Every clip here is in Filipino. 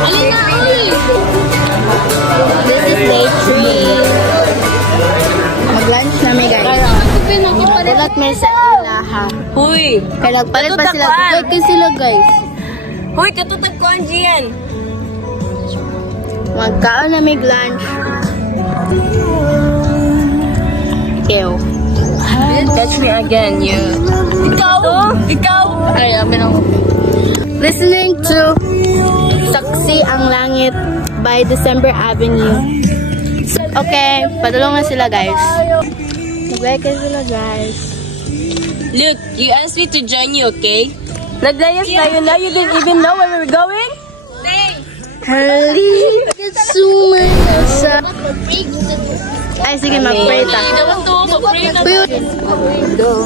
Alin na, uy! This is day 3. Mag-lunch namin, guys. Ulat may sa ilaha. Huy! Kaya nagpalit pa sila. Wait ka sila, guys. Huy, katutag ko ang Gian. Magkaon na may lunch. Ew. Catch me again, you. Ikaw! Ay, amin ako. Listening to Saksi ang Langit by December Avenue. Okay, padulong na sila, guys. Mag-like ka sila, guys. Look, you asked me to join you, okay? Naglayas tayo na. You didn't even know where we were going? Halika sumanasa. Ay, sige, mag-pray ta.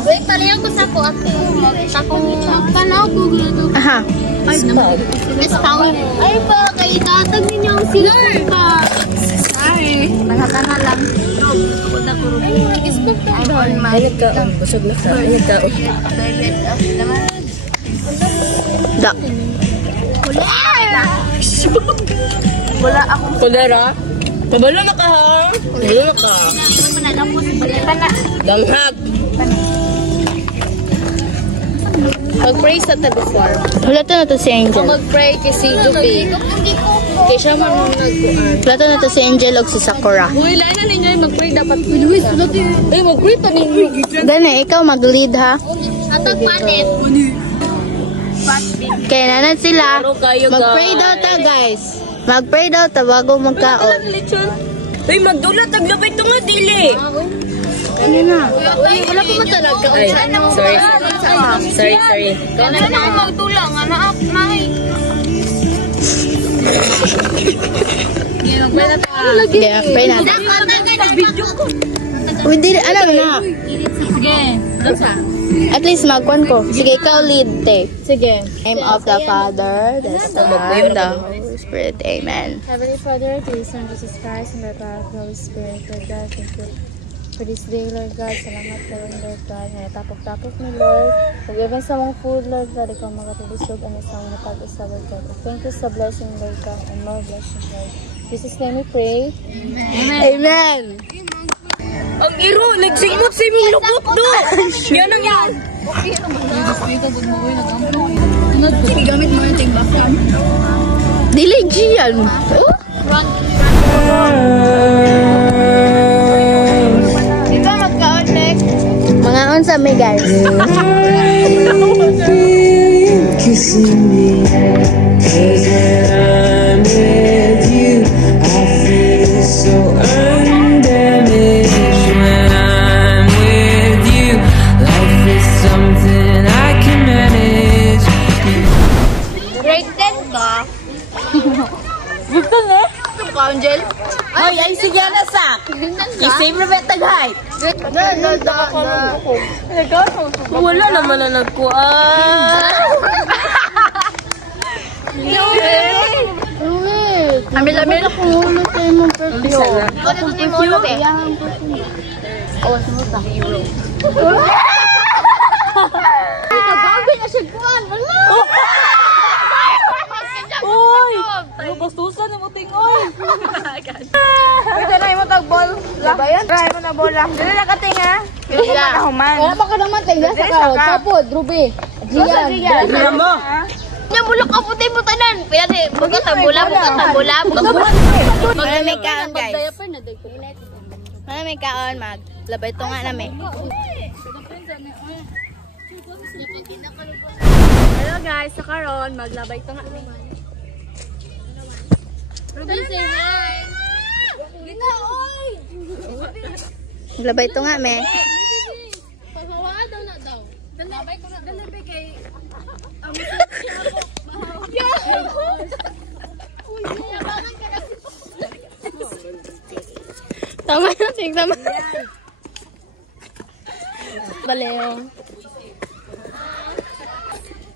Wait, pareho ko sa ko ako. Sa kong panaw ko gulo. Aha. Miss Pound. Ay ba, kayo tatag ninyo ang silver ka. Sorry. Nakakana lang. Facebook to. I'm on my. Busog na ka. Ayun ka. Da. Wala ako. Kulera? Pabalo na ka, ha? Pabalo na ka. Mananong ko sa palitan na. Danghag. Mag-pray sa ta before. Wala to na to si Angel. Mag-pray kasi Dubi. Kaya siya man nagkuhan. Wala to na to si Angel o si Sakura. Uy, lain na ninyo mag-pray dapat. Eh, mag-pray pa ninyo. Gana, ikaw mag-lead, ha? Atag panit. Kaya nanan sila. Pero kayo, Mag-pray guys. daw ta, guys. Mag-pray daw ta bago magkaon. Uy, magdulat. Taglabay ito nga, dili. Ano na? Wala pa matalag ka. Ay, sorry. Ano na ako magtulang? Ano ako? Kaya, pray natin. Uy, di, alam na. At least magkuhan ko. Sige, ikaw lead, te. Sige. Name of the Father, the Son, the Holy Spirit. Amen. Heavenly Father, through Your Son Jesus Christ and the power of the Holy Spirit, Lord God, thank you for this day, Lord God. Salamat po, Lord God. Tapok-tapok ni Lord. Pag-even sa mong food, Lord God, ikaw makatubusog ang isang napag-isa, Lord God. Thank you sa blessing, Lord God, and more blessing, Lord. In Jesus' name we pray. Amen. Ang iro, nagsimot sa imong lukot do. Yan ang yan. Gamit mo yung tingbakam. Dili Gian. Di ba magkaon next? Mga unsa may guys. Kissing me, 'cause when I'm with you, I feel so undamaged. When I'm with you, life is something I can manage. Grade 10 ba? Gusto na? Ito ka, Angel? Hoy, ay sige na sa. Isave na betag hay. Wala naman na nagkuhan. Ambil ako hulot tayo mong perfume. Ano ito ni Molo, be? Oh, sumuta. Nagagawin na siya kuhan. Wala! Uy! Ano bastusan ng uting oy? Pwede na yung tag-ball. Ba yan? Try mo na bola. Dili na kating ha? Kaya ko manahuman. Wala pa ka naman tayo sa kaot. Tapod, Ruby. Gian. Ano mo? Yung bulok ka puti mo tanan. Pwede, buka ta bola. Wala may kaon, guys. Wala may kaon, maglabay ito nga namin. Hello guys, sa karon maglabay ito nga. Ruby, say hi. Maglabay ito nga, me. Paghawa daw na daw. Dalabay ko na. Dalabay kay... Tama na, tama. Baliw.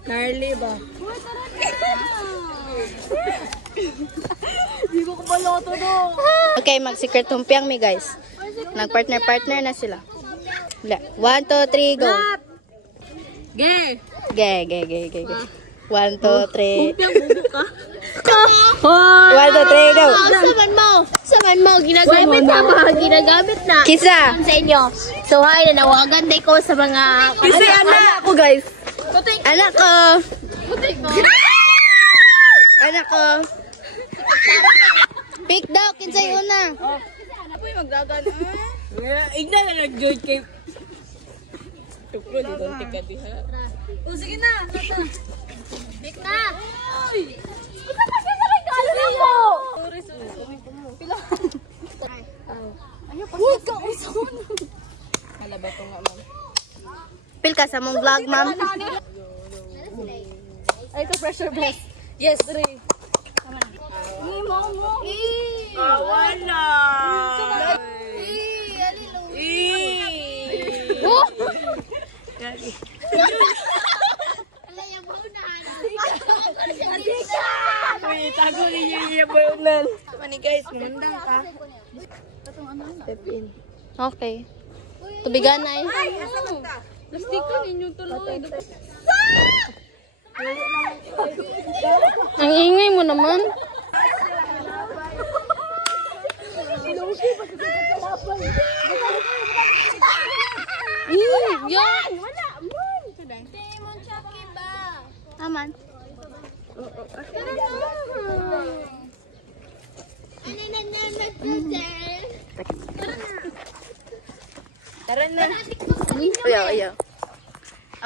Narly ba? Di ko baloto do. Okay, mag-secret humpiang me, guys. Nag-partner-partner na sila. 1, 2, 3, go. Ge! Ge. 1, 2, 3. Bubo ka. 1, 2, 3, go! Saman mo, ginagamit na ba? Ginagamit na. Kisa! Sa inyo. So, hi, nanawagan din ko sa mga... Kasi anak ko, guys. Anak ko. Anak ko. Pick daw, kinsay una. Igna na nag-join kay... Tuklo, di doon tika diha. O, sige na. Bik na! Pil ka sa mong vlog, ma'am. Ay, ito pressure blast. Yes, 3. Wala. Tago niya yung yabunan. Mani guys, mundang ka. Step in. Okay. Tubigan na eh. Plastikan ninyo tuloy. Ang ingay mo naman. Yan! Wala! Mon! Timon Chucky ba? Aman. Tara na. Ayaw.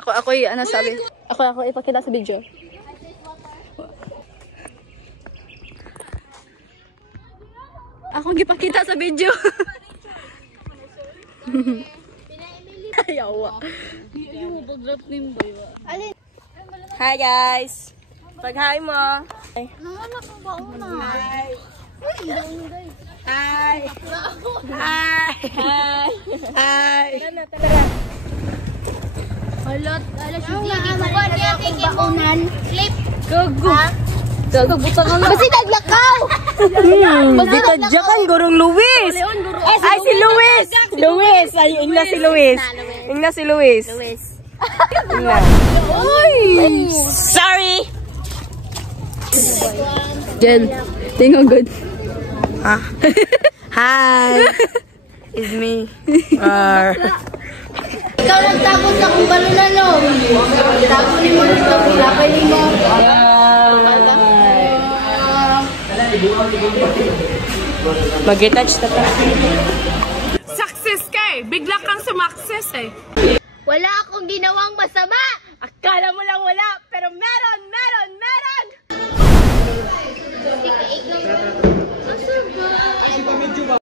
Ako yung ano sabi. Ako ipakita sa video. Ako gipakita sa video. Ayaw. Hi guys. Pag-hi mo. Nawala kang bauna. Hi. Hi. Hi. Hi. Alot, sige mo ba niya kay baunan? Flip. Gogo. Butang ka Kasi naglakaw! Bitadyakan, Gurong Luis. Ay, si Luis. Luis. Ay, ingna si Luis. Ingna si Luis. Ingna. Sorry. Jen, tingnan good. Hi. It's me. Ikaw nagtakot sa kung balunan, no? Takot ni mo nito, pilapay ni mo. Mag-touch na ta. Success ka eh. Bigla kang sumakses eh. Wala akong ginawang masama! Akala mo lang wala, pero meron!